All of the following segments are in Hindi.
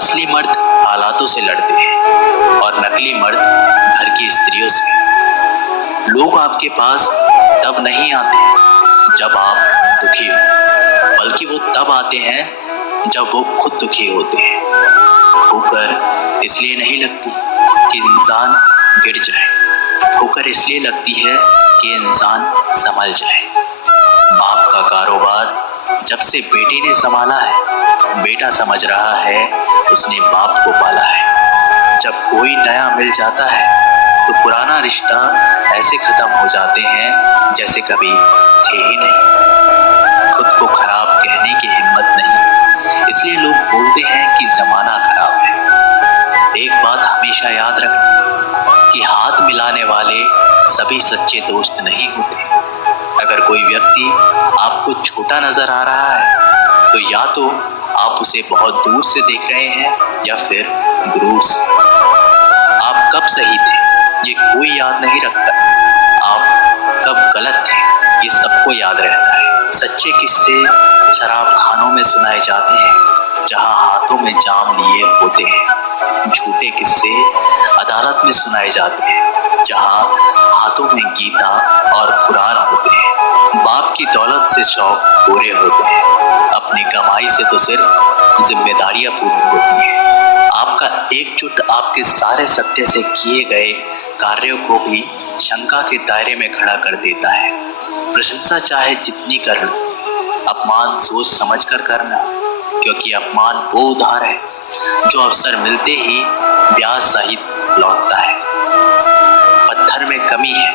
असली मर्द हालातों से लड़ते हैं और नकली मर्द घर की स्त्रियों से। लोग आपके पास तब नहीं आते जब आप दुखी हो, बल्कि वो तब आते हैं जब वो खुद दुखी होते हैं। ठोकर इसलिए नहीं लगती कि इंसान गिर जाए, ठोकर इसलिए लगती है कि इंसान संभल जाए। बाप का कारोबार जब से बेटे ने संभाला है, बेटा समझ रहा है उसने बाप को पाला है। जब कोई नया मिल जाता है तो पुराना रिश्ता ऐसे खत्म हो जाते हैं जैसे कभी थे ही नहीं। खुद को खराब कहने की हिम्मत नहीं, इसलिए लोग बोलते हैं कि जमाना खराब है। एक बात हमेशा याद रखना कि हाथ मिलाने वाले सभी सच्चे दोस्त नहीं होते। अगर कोई व्यक्ति आपको छोटा नजर आ रहा है तो या तो आप उसे बहुत दूर से देख रहे हैं या फिर गुरूर से। आप कब सही थे ये कोई याद नहीं रखता, आप कब गलत थे ये सबको याद रहता है। सच्चे किस्से शराब खानों में सुनाए जाते हैं जहां हाथों में जाम लिए होते हैं। झूठे किस्से अदालत में सुनाए जाते हैं जहां हाथों में गीता और कुरान होते हैं। बाप की दौलत से शौक पूरे होते हैं, अपनी कमाई से तो सिर्फ जिम्मेदारियां पूरी होती हैं। आपका एकजुट आपके सारे सत्य से किए गए कार्यों को भी शंका के दायरे में खड़ा कर देता है। प्रशंसा चाहे जितनी कर लो, अपमान सोच समझ कर करना, क्योंकि अपमान वो उधार है जो अवसर मिलते ही ब्याज सहित लौटता है। पत्थर में कमी है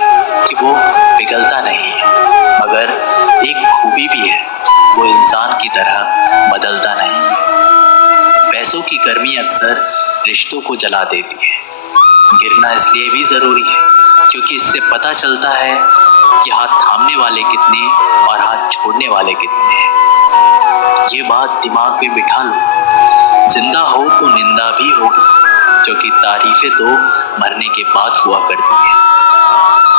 कि वो पिघलता नहीं है, मगर एक खूबी भी है, वो इंसान की तरह बदलता नहीं है। पैसों की गर्मी अक्सर रिश्तों को जला देती है। गिरना इसलिए भी जरूरी है क्योंकि इससे पता चलता है कि हाथ थामने वाले कितने और हाथ छोड़ने वाले कितने हैं। ये बात दिमाग में बिठा लो, जिंदा हो तो निंदा भी होगी, क्योंकि तारीफें तो मरने के बाद हुआ करती है।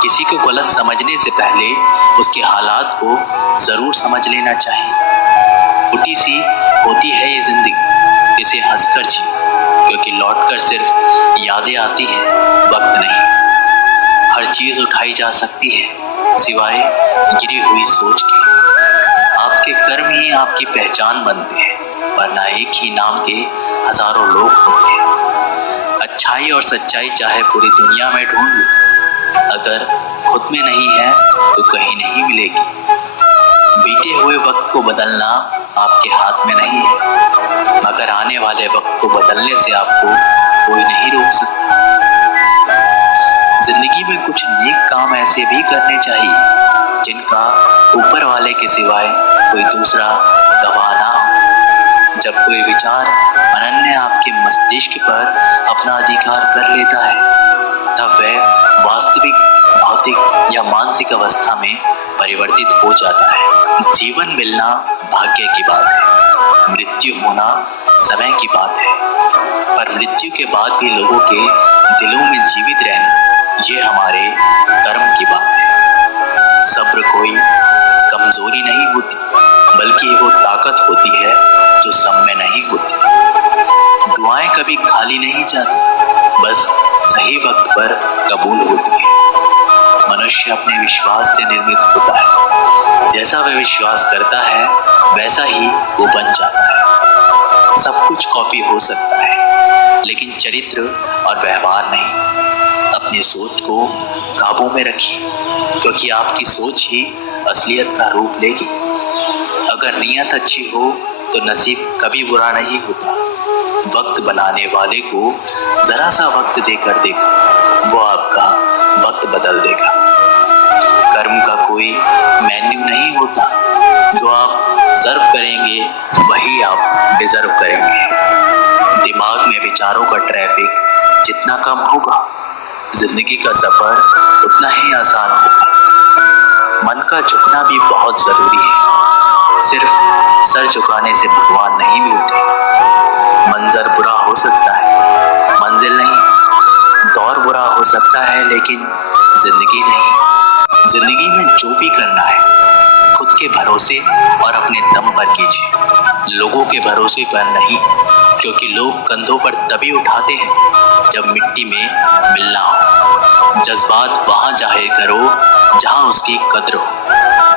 किसी को गलत समझने से पहले उसके हालात को जरूर समझ लेना चाहिए। फूटी सी होती है ये जिंदगी, इसे हंसकर जियो, क्योंकि लौटकर सिर्फ यादें आती हैं, वक्त नहीं। हर चीज उठाई जा सकती है सिवाय गिरी हुई सोच के। आपके कर्म ही आपकी पहचान बनते हैं, वरना एक ही नाम के हजारों लोग होते हैं। अच्छाई और सच्चाई चाहे पूरी दुनिया में ढूंढ लो, अगर खुद में नहीं है तो कहीं नहीं मिलेगी। बीते हुए वक्त को बदलना आपके हाथ में नहीं है, मगर आने वाले वक्त को बदलने से आपको कोई नहीं रोक सकता। जिंदगी में कुछ नेक काम ऐसे भी करने चाहिए जिनका ऊपर वाले के सिवाय कोई दूसरा गवाह ना हो। जब कोई विचार अनन्य आपके मस्तिष्क पर अपना अधिकार कर लेता है, तब वह वास्तविक भौतिक या मानसिक अवस्था में परिवर्तित हो जाता है। जीवन मिलना भाग्य की बात है, मृत्यु होना समय की बात है, पर मृत्यु के बाद भी लोगों के दिलों में जीवित रहना ये हमारे कर्म की बात है। सब्र कोई कमजोरी नहीं होती, बल्कि वो ताकत होती है जो सब में नहीं होती। दुआएं कभी खाली नहीं जाती, बस सही वक्त पर कबूल होती है। मनुष्य अपने विश्वास से निर्मित होता है, जैसा वह विश्वास करता है वैसा ही वो बन जाता है। सब कुछ कॉपी हो सकता है, लेकिन चरित्र और व्यवहार नहीं। अपनी सोच को काबू में रखिए, क्योंकि आपकी सोच ही असलियत का रूप लेगी। अगर नीयत अच्छी हो तो नसीब कभी बुरा नहीं होता। वक्त बनाने वाले को जरा सा वक्त देकर देखो, वो आपका वक्त बदल देगा। कर्म का कोई मेन्यू नहीं होता, जो आप सर्व करेंगे वही आप डिजर्व करेंगे। दिमाग में विचारों का ट्रैफिक जितना कम होगा, जिंदगी का सफर उतना ही आसान होगा। मन का झुकना भी बहुत जरूरी है, सिर्फ सर झुकाने से भगवान नहीं मिलते। मंजर बुरा हो सकता है, मंजिल नहीं। दौर बुरा हो सकता है, लेकिन जिंदगी नहीं। जिंदगी में जो भी करना है खुद के भरोसे और अपने दम पर कीजिए, लोगों के भरोसे पर नहीं, क्योंकि लोग कंधों पर तभी उठाते हैं जब मिट्टी में मिलना हो। जज्बात वहां जाहिर करो जहां उसकी कद्र हो।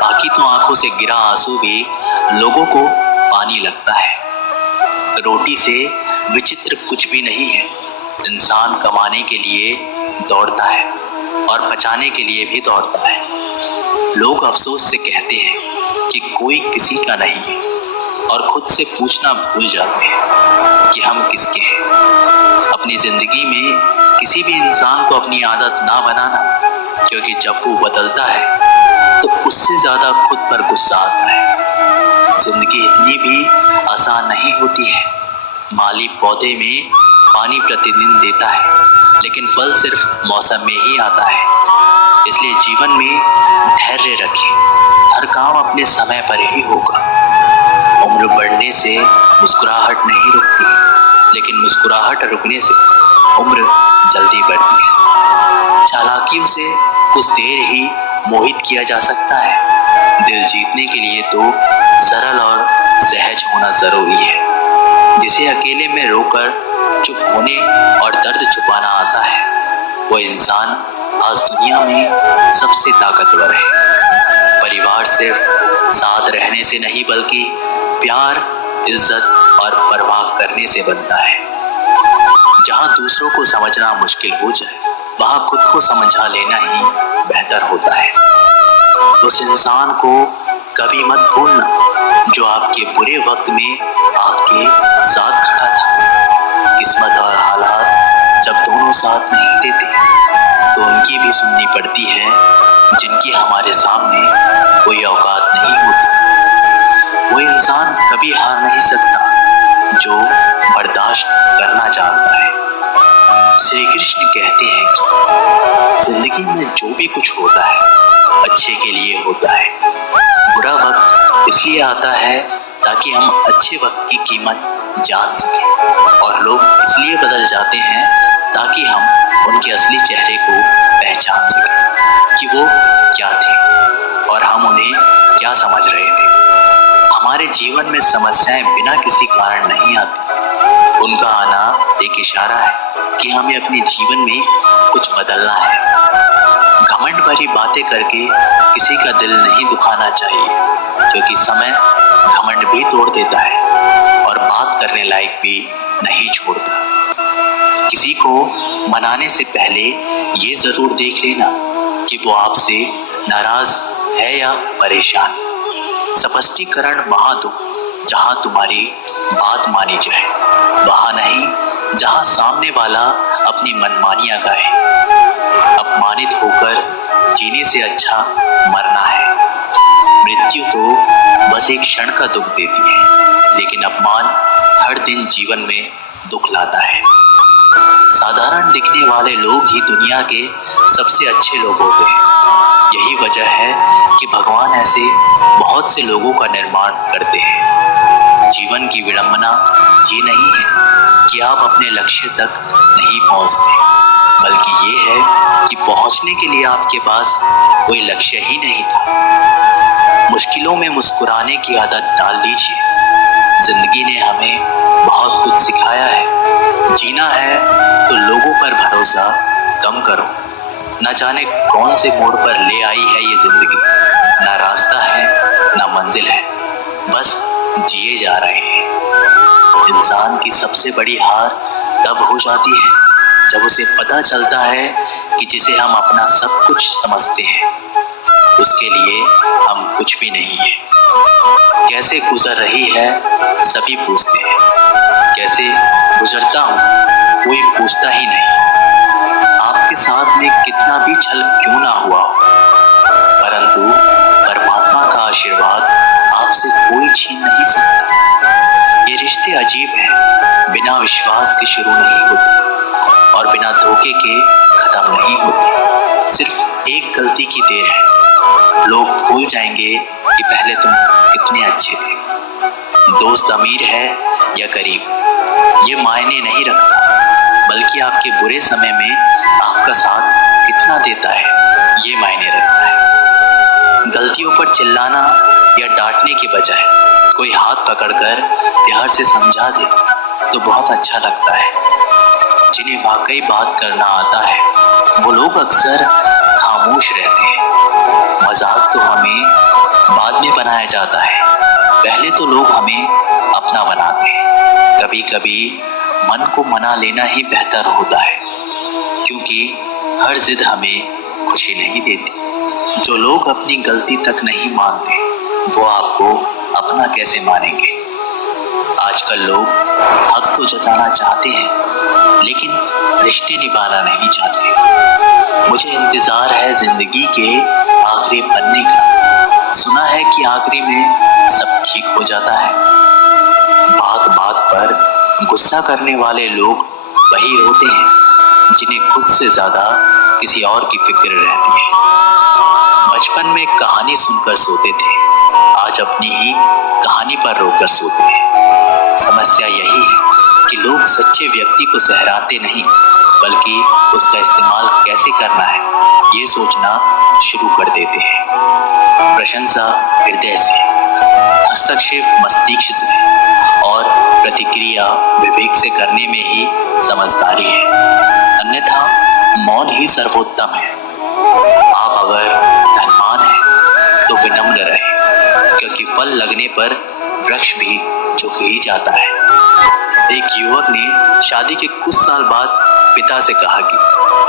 बाकी तो आंखों से गिरा आंसू भी लोगों को पानी लगता है। रोटी से विचित्र कुछ भी नहीं है। इंसान कमाने के लिए दौड़ता है और बचाने के लिए भी दौड़ता है। लोग अफसोस से कहते हैं कि कोई किसी का नहीं है और खुद से पूछना भूल जाते हैं कि हम किसके हैं। अपनी जिंदगी में किसी भी इंसान को अपनी आदत ना बनाना, क्योंकि जब वो बदलता है तो उससे ज्यादा खुद पर गुस्सा आता है। जिंदगी इतनी भी आसान नहीं होती है। माली पौधे में पानी प्रतिदिन देता है, लेकिन फल सिर्फ मौसम में ही आता है। इसलिए जीवन में धैर्य रखें। हर काम अपने समय पर ही होगा। उम्र बढ़ने से मुस्कुराहट नहीं रुकती, लेकिन मुस्कुराहट रुकने से उम्र जल्दी बढ़ती है। चालाकियों से कुछ देर ही मोहित किया जा सकता है। दिल जीतने के लिए तो सरल और सहज होना जरूरी है। जिसे अकेले में रोकर चुप होने और दर्द छुपाना आता है, वो इंसान आज दुनिया में सबसे ताकतवर है। परिवार सिर्फ साथ रहने से नहीं, बल्कि प्यार, इज्जत और परवाह करने से बनता है। जहां दूसरों को समझना मुश्किल हो जाए, वहां खुद को समझा लेना ही बेहतर होता है। उस इंसान को कभी मत भूलना जो आपके बुरे वक्त में आपके साथ खड़ा था। किस्मत और हालात जब दोनों साथ नहीं देते, तो उनकी भी सुननी पड़ती है जिनकी हमारे सामने कोई औकात नहीं होती। वो इंसान कभी हार नहीं सकता जो बर्दाश्त करना जानता है। श्री कृष्ण कहते हैं कि जिंदगी में जो भी कुछ होता है अच्छे के लिए होता है। बुरा वक्त इसलिए आता है ताकि हम अच्छे वक्त की कीमत जान सकें, और लोग इसलिए बदल जाते हैं ताकि हम उनके असली चेहरे को पहचान सकें कि वो क्या थे और हम उन्हें क्या समझ रहे थे। हमारे जीवन में समस्याएं बिना किसी कारण नहीं आती। उनका आना एक इशारा है कि हमें अपने जीवन में कुछ बदलना है। घमंड भरी बातें करके किसी का दिल नहीं दुखाना चाहिए, क्योंकि समय घमंड भी तोड़ देता है और बात करने लायक भी नहीं छोड़ता। किसी को मनाने से पहले ये जरूर देख लेना कि वो आपसे नाराज है या परेशान। स्पष्टीकरण वहां दो जहां तुम्हारी बात मानी जाए, वहां नहीं जहां सामने वाला अपनी मनमानियां गाए। अपमानित होकर जीने से अच्छा मरना है। मृत्यु तो बस एक क्षण का दुख देती है, लेकिन अपमान हर दिन जीवन में दुख लाता है। साधारण दिखने वाले लोग ही दुनिया के सबसे अच्छे लोग होते हैं। यही वजह है कि भगवान ऐसे बहुत से लोगों का निर्माण करते हैं। जीवन की विडंबना ये नहीं है कि आप अपने लक्ष्य तक नहीं पहुंचते, बल्कि ये है कि पहुंचने के लिए आपके पास कोई लक्ष्य ही नहीं था। मुश्किलों में मुस्कुराने की आदत डाल लीजिए। जिंदगी ने हमें बहुत कुछ सिखाया है। जीना है तो लोगों पर भरोसा कम करो। न जाने कौन से मोड़ पर ले आई है ये जिंदगी। ना रास्ता है, ना मंजिल है, बस जिए जा रहे हैं। इंसान की सबसे बड़ी हार तब हो जाती है जब उसे पता चलता है कि जिसे हम अपना सब कुछ समझते हैं, उसके लिए हम कुछ भी नहीं है। कैसे गुजर रही है सभी पूछते हैं, कैसे गुजरता हूँ कोई पूछता ही नहीं। आपके साथ में कितना भी छल क्यों ना हुआ हो, परंतु परमात्मा का आशीर्वाद आपसे कोई छीन नहीं सकता। ये रिश्ते अजीब हैं, बिना विश्वास के शुरू नहीं होते और बिना धोखे के खत्म नहीं होते। सिर्फ एक गलती की देर है, लोग भूल जाएंगे कि पहले तुम कितने अच्छे थे। दोस्त अमीर है या गरीब ये मायने नहीं रखता, बल्कि आपके बुरे समय में आपका साथ कितना देता है ये मायने रखता है। गलतियों पर चिल्लाना या डांटने के बजाय कोई हाथ पकड़कर प्यार से समझा दे तो बहुत अच्छा लगता है। जिन्हें वाकई बात करना आता है वो लोग अक्सर खामोश रहते हैं। मजाक तो हमें बाद में बनाया जाता है, पहले तो लोग हमें अपना बनाते हैं। कभी कभी मन को मना लेना ही बेहतर होता है, क्योंकि हर जिद हमें खुशी नहीं देती। जो लोग अपनी गलती तक नहीं मानते वो आपको अपना कैसे मानेंगे। आजकल लोग हक तो जताना चाहते हैं लेकिन रिश्ते निभाना नहीं चाहते। मुझे इंतजार है जिंदगी के आखिरी पन्ने का, सुना है कि आखिरी में सब ठीक हो जाता है। बात बात पर गुस्सा करने वाले लोग वही होते हैं जिन्हें खुद से ज्यादा किसी और की फिक्र रहती है। बचपन में कहानी सुनकर सोते थे, आज अपनी ही कहानी पर रोकर सोते हैं। समस्या यही है कि लोग सच्चे व्यक्ति को सहराते नहीं बल्कि उसका इस्तेमाल कैसे करना है ये सोचना शुरू कर देते हैं। प्रशंसा हृदय से, हस्तक्षेप मस्तिष्क से और प्रतिक्रिया विवेक से करने में ही समझदारी है, अन्यथा मौन ही सर्वोत्तम है। आप अगर धनवान हैं तो विनम्र रहें, क्योंकि फल लगने पर वृक्ष भी झुक ही जाता है। एक युवक ने शादी के कुछ साल बाद पिता से कहा कि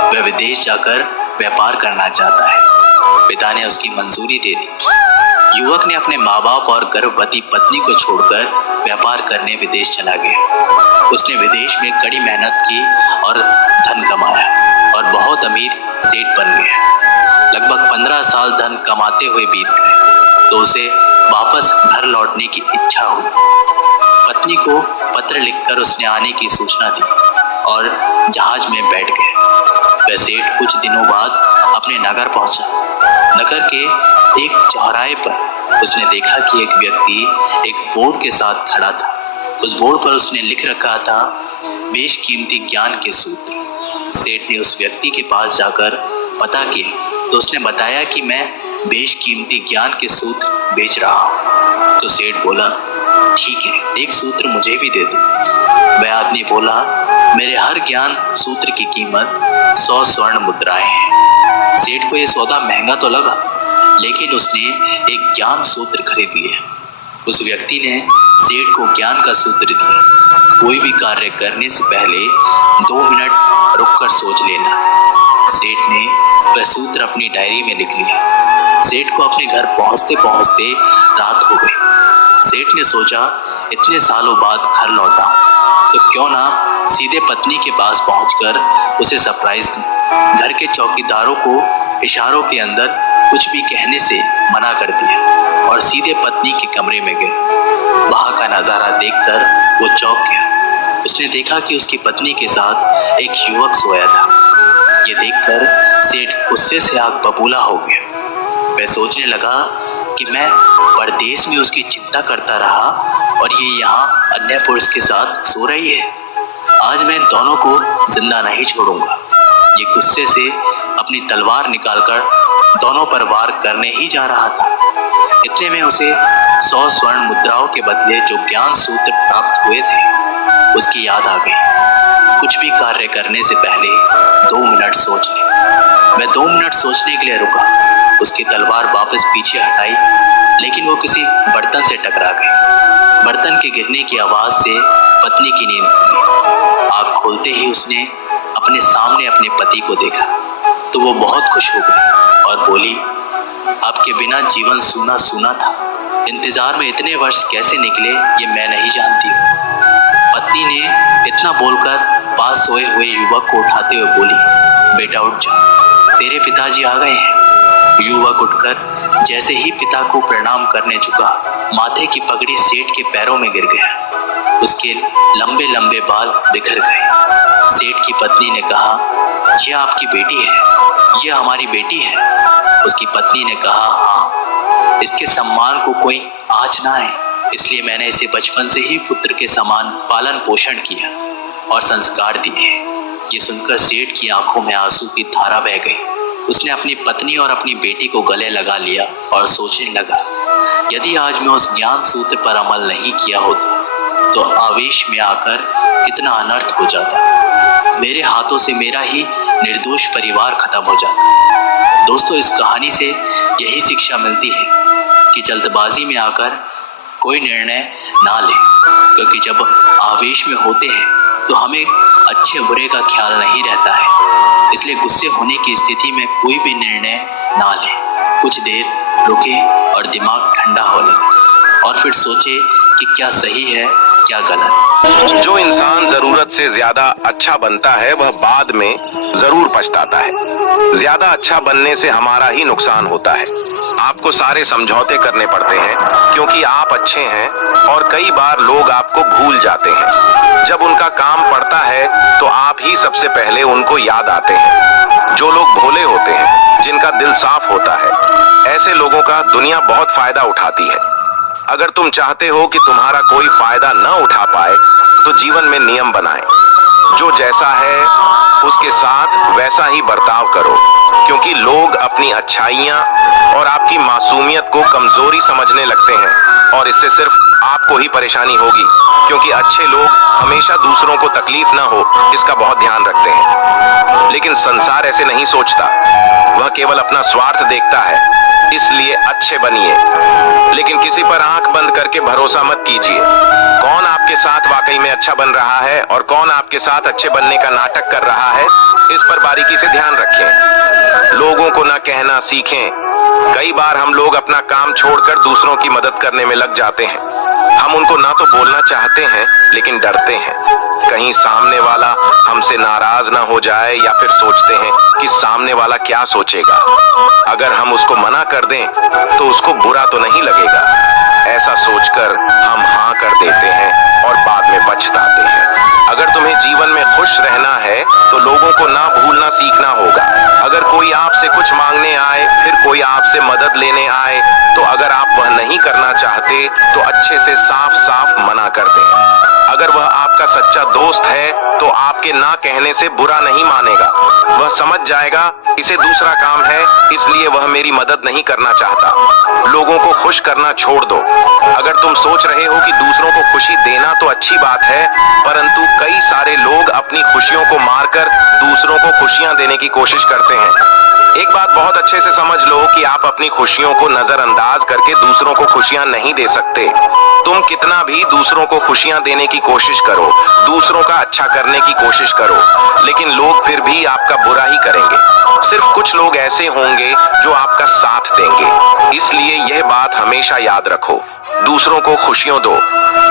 वह विदेश जाकर व्यापार करना चाहता है। पिता ने उसकी मंजूरी दे दी। युवक ने अपने माँ बाप और गर्भवती पत्नी को छोड़कर व्यापार करने विदेश चला गया। उसने विदेश में कड़ी मेहनत की और धन कमाया और बहुत अमीर सेठ बन गया। लगभग 15 साल धन कमाते हुए बीत गए तो उसे वापस घर लौटने की इच्छा हुई। पत्नी को पत्र लिखकर उसने आने की सूचना दी और जहाज में बैठ गया। वह सेठ कुछ दिनों बाद अपने नगर पहुंचा। नगर के एक चौराहे पर उसने देखा कि एक व्यक्ति एक बोर्ड के साथ खड़ा था। उस बोर्ड पर उसने लिख रखा था, बेशकीमती ज्ञान के सूत्र। सेठ ने उस व्यक्ति के पास जाकर पता किया तो उसने बताया कि मैं बेशकीमती ज्ञान के सूत्र बेच रहा हूँ। तो सेठ बोला, ठीक है, एक सूत्र मुझे भी दे दो। वह आदमी बोला, मेरे हर ज्ञान सूत्र की कीमत 100 स्वर्ण मुद्राएं हैं। सेठ को यह सौदा महंगा तो लगा, लेकिन उसने एक ज्ञान सूत्र खरीद लिया। उस व्यक्ति ने सेठ को ज्ञान का सूत्र दिया, कोई भी कार्य करने से पहले 2 मिनट रुककर सोच लेना। सेठ ने वह सूत्र अपनी डायरी में लिख लिया। सेठ को अपने घर पहुंचते पहुंचते रात हो गई। सेठ ने सोचा, इतने सालों बाद घर लौटा हूं तो क्यों ना सीधे पत्नी के पास पहुंचकर उसे सरप्राइज दूं। घर के चौकीदारों को इशारों के अंदर कुछ भी कहने से मना कर दिया और सीधे पत्नी के कमरे में गए। वहां का नजारा देखकर वो चौंक गया। उसने देखा कि उसकी पत्नी के साथ एक युवक सोया था। ये देखकर सेठ गुस्से से आग बबूला हो गया। वह सोचने लगा कि मैं परदेश में उसकी चिंता करता रहा और ये यहाँ अन्य पुरुष के साथ सो रही है। आज मैं दोनों को जिंदा नहीं छोड़ूंगा। ये गुस्से से अपनी तलवार निकालकर दोनों पर वार करने ही जा रहा था। इतने में उसे 100 स्वर्ण मुद्राओं के बदले जो ज्ञान सूत्र प्राप्त हुए थे उसकी याद आ गई। कुछ भी कार्य करने से पहले 2 मिनट सोच ले। मैं 2 मिनट सोचने के लिए रुका। उसकी तलवार वापस पीछे हटाई, लेकिन वो किसी बर्तन से टकरा गई। बर्तन के गिरने की आवाज से पत्नी की नींद खुली। आँख खोलते ही उसने अपने सामने अपने पति को देखा तो वो बहुत खुश हो गई और बोली, आपके बिना जीवन सूना सूना था। इंतजार में इतने वर्ष कैसे निकले ये मैं नहीं जानती। पत्नी ने इतना बोलकर पास सोए हुए युवक को उठाते हुए बोली, बेटा उठ जा, तेरे पिताजी आ गए हैं। युवक उठकर जैसे ही पिता को प्रणाम करने झुका, माथे की पगड़ी सेठ के पैरों में गिर गया। उसके लंबे लंबे बाल बिखर गए। सेठ की पत्नी ने कहा, यह आपकी बेटी है, यह हमारी बेटी है। उसकी पत्नी ने कहा, हाँ, इसके सम्मान को कोई आँच ना आए, इसलिए मैंने इसे बचपन से ही पुत्र के समान पालन पोषण किया और संस्कार दिए। ये सुनकर सेठ की आंखों में आंसू की धारा बह गई। उसने अपनी पत्नी और अपनी बेटी को गले लगा लिया और सोचने लगा, यदि आज मैं उस ज्ञान सूत्र पर अमल नहीं किया होता तो आवेश में आकर कितना अनर्थ हो जाता। मेरे हाथों से मेरा ही निर्दोष परिवार खत्म हो जाता। दोस्तों, इस कहानी से यही शिक्षा मिलती है कि जल्दबाजी में आकर कोई निर्णय ना ले, क्योंकि जब आवेश में होते हैं तो हमें अच्छे बुरे का ख्याल नहीं रहता है। इसलिए गुस्से होने की स्थिति में कोई भी निर्णय ना ले। कुछ देर रुके और दिमाग ठंडा होने दें और फिर सोचे कि क्या सही है क्या गलत। जो इंसान जरूरत से ज्यादा अच्छा बनता है वह बाद में जरूर पछताता है। ज्यादा अच्छा बनने से हमारा ही नुकसान होता है। आपको सारे समझौते करने पड़ते हैं क्योंकि आप अच्छे हैं और कई बार लोग आपको भूल जाते हैं। जब उनका काम पड़ता है तो आप ही सबसे पहले उनको याद आते हैं। जो लोग भोले होते हैं, जिनका दिल साफ होता है, ऐसे लोगों का दुनिया बहुत फायदा उठाती है। अगर तुम चाहते हो कि तुम्हारा कोई फायदा न उठा पाए तो जीवन में नियम बनाएं। जो जैसा है उसके साथ वैसा ही बर्ताव करो, क्योंकि लोग अपनी अच्छाइयां और आपकी मासूमियत को कमजोरी समझने लगते हैं और इससे सिर्फ आपको ही परेशानी होगी, क्योंकि अच्छे लोग हमेशा दूसरों को तकलीफ ना हो इसका बहुत ध्यान रखते हैं। लेकिन संसार ऐसे नहीं सोचता, वह केवल अपना स्वार्थ देखता है। इसलिए अच्छे बनिए, लेकिन किसी पर आंख बंद करके भरोसा मत कीजिए। कौन आपके साथ वाकई में अच्छा बन रहा है और कौन आपके साथ अच्छे बनने का नाटक कर रहा है, इस पर बारीकी से ध्यान रखें। लोगों को ना कहना सीखें। कई बार हम लोग अपना काम छोड़कर दूसरों की मदद करने में लग जाते हैं। हम उनको ना तो बोलना चाहते हैं लेकिन डरते हैं कहीं सामने वाला हमसे नाराज ना हो जाए, या फिर सोचते हैं कि सामने वाला क्या सोचेगा। अगर हम उसको मना कर दें तो उसको बुरा तो नहीं लगेगा। ऐसा सोचकर हम हाँ कर देते हैं और बाद में पछताते हैं। अगर तुम्हें जीवन में खुश रहना है तो लोगों को ना भूलना सीखना होगा। अगर कोई आपसे कुछ मांगने आए, फिर कोई आपसे मदद लेने आए, तो अगर आप वह नहीं करना चाहते तो अच्छे से साफ साफ मना कर दें। अगर वह आपका सच्चा दोस्त है तो आपके ना कहने से बुरा नहीं मानेगा। वह समझ जाएगा इसे दूसरा काम है, इसलिए वह मेरी मदद नहीं करना चाहता। लोगों को खुश करना छोड़ दो। अगर तुम सोच रहे हो कि दूसरों को खुशी देना तो अच्छी बात है, परंतु कई सारे लोग अपनी खुशियों को मारकर दूसरों को खुशियां देने की कोशिश करते हैं। एक बात बहुत अच्छे से समझ लो कि आप अपनी खुशियों को नजरअंदाज करके दूसरों को खुशियां नहीं दे सकते। तुम कितना भी दूसरों को खुशियां देने की कोशिश करो, दूसरों का अच्छा करने की कोशिश करो, लेकिन लोग फिर भी आपका बुरा ही करेंगे। सिर्फ कुछ लोग ऐसे होंगे जो आपका साथ देंगे। इसलिए यह बात हमेशा याद रखो, दूसरों को खुशियां दो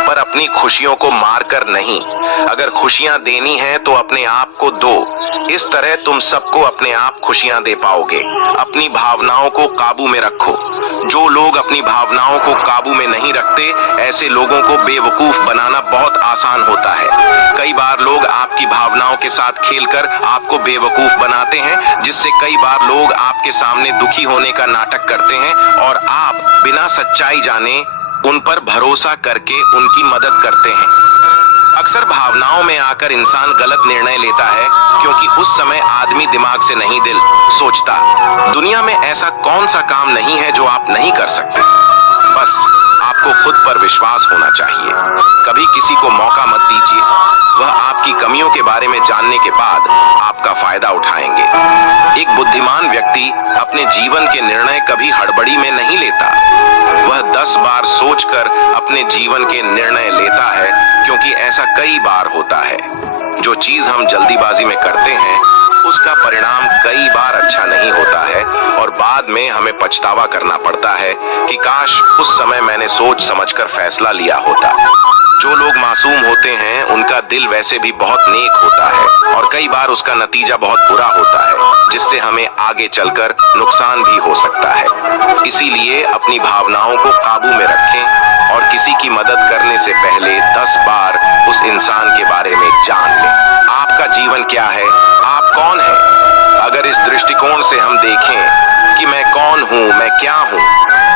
पर अपनी खुशियों को मारकर नहीं। अगर खुशियां देनी है तो अपने आप को दो। इस तरह तुम सबको अपने आप खुशियां दे पाओगे। अपनी भावनाओं को काबू में रखो। जो लोग अपनी भावनाओं को काबू में नहीं रखते, ऐसे लोगों को बेवकूफ बनाना बहुत आसान होता है। कई बार लोग आपकी भावनाओं के साथ खेलकर आपको बेवकूफ बनाते हैं, जिससे कई बार लोग आपके सामने दुखी होने का नाटक करते हैं और आप बिना सच्चाई जाने उन पर भरोसा करके उनकी मदद करते हैं। अक्सर भावनाओं में आकर इंसान गलत निर्णय लेता है, क्योंकि उस समय आदमी दिमाग से नहीं दिल सोचता। दुनिया में ऐसा कौन सा काम नहीं है जो आप नहीं कर सकते। बस आपको खुद पर विश्वास होना चाहिए। कभी किसी को मौका मत दीजिए। वह आपकी कमियों के बारे में जानने के बाद आपका फायदा उठाएंगे। एक बुद्धिमान व्यक्ति अपने जीवन के निर्णय कभी हड़बड़ी में नहीं लेता। वह 10 बार सोचकर अपने जीवन के निर्णय लेता है, क्योंकि ऐसा कई बार होता है। जो चीज हम जल्दीबाजी में करते हैं उसका परिणाम कई बार अच्छा नहीं होता है और बाद में हमें पछतावा करना पड़ता है कि काश उस समय मैंने सोच समझकर फैसला लिया होता। जो लोग मासूम होते हैं उनका दिल वैसे भी बहुत नेक होता है और कई बार उसका नतीजा बहुत बुरा होता है, जिससे हमें आगे चलकर नुकसान भी हो सकता है। इसीलिए अपनी भावनाओं को काबू में रखें और किसी की मदद करने से पहले 10 बार उस इंसान के बारे में जान लें। आपका जीवन क्या है, आप कौन हैं? अगर इस दृष्टिकोण से हम देखें कि मैं कौन हूँ, मैं क्या हूँ,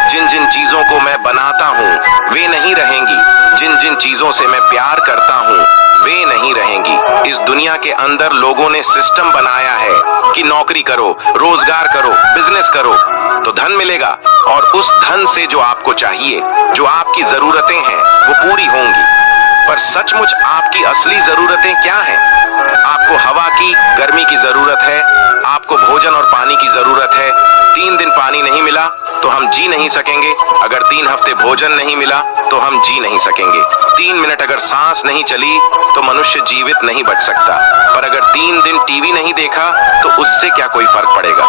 जिन जिन चीजों को मैं बनाता हूँ वे नहीं रहेंगी, जिन जिन चीजों से मैं प्यार करता हूँ वे नहीं रहेंगी। इस दुनिया के अंदर लोगों ने सिस्टम बनाया है कि नौकरी करो, रोजगार करो, बिजनेस करो तो धन मिलेगा और उस धन से जो आपको चाहिए, जो आपकी जरूरतें हैं वो पूरी होंगी। पर सचमुच आपकी असली जरूरतें क्या हैं? आपको हवा की, गर्मी की जरूरत है, आपको भोजन और पानी की जरूरत है। 3 दिन पानी नहीं मिला तो हम जी नहीं सकेंगे। अगर 3 हफ्ते भोजन नहीं मिला तो हम जी नहीं सकेंगे। 3 मिनट अगर सांस नहीं चली तो मनुष्य जीवित नहीं बच सकता। पर अगर 3 दिन टीवी नहीं देखा तो उससे क्या कोई फर्क पड़ेगा?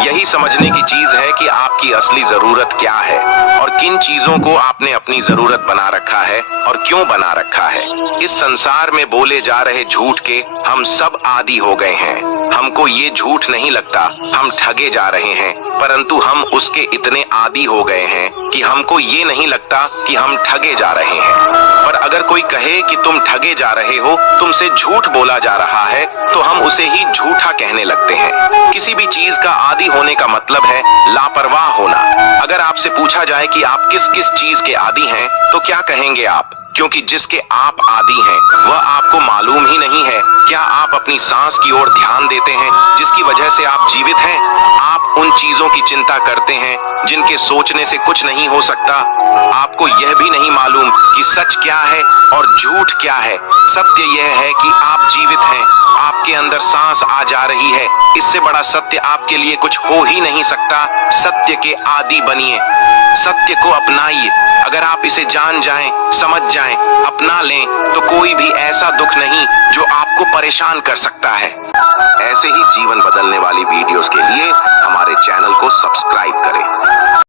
यही समझने की चीज है कि आपकी असली जरूरत क्या है और किन चीजों को आपने अपनी जरूरत बना रखा है और क्यों बना रखा है। इस संसार में बोले जा रहे झूठ के हम सब आदी हो गए हैं। हमको ये झूठ नहीं लगता हम ठगे जा रहे हैं, परंतु हम उसके इतने आदी हो गए हैं कि हमको ये नहीं लगता कि हम ठगे जा रहे हैं। पर अगर कोई कहे कि तुम ठगे जा रहे हो, तुमसे झूठ बोला जा रहा है, तो हम उसे ही झूठा कहने लगते हैं। किसी भी चीज का आदी होने का मतलब है लापरवाह होना। अगर आपसे पूछा जाए कि आप किस किस चीज के आदी हैं, तो क्या कहेंगे आप? क्योंकि जिसके आप आदी हैं वह आपको मालूम ही नहीं है। क्या आप अपनी सांस की ओर ध्यान देते हैं जिसकी वजह से आप जीवित हैं? आप उन चीजों की चिंता करते हैं जिनके सोचने से कुछ नहीं हो सकता। आपको यह भी नहीं मालूम कि सच क्या है और झूठ क्या है। सत्य यह है कि आप जीवित हैं, आपके अंदर सांस आ जा रही है। इससे बड़ा सत्य आपके लिए कुछ हो ही नहीं सकता। सत्य के आदी बनिए, सत्य को अपनाइए। अगर आप इसे जान जाएं, समझ जाएं, अपना लें, तो कोई भी ऐसा दुख नहीं जो आपको परेशान कर सकता है। ऐसे ही जीवन बदलने वाली वीडियोस के लिए हमारे चैनल को सब्सक्राइब करें।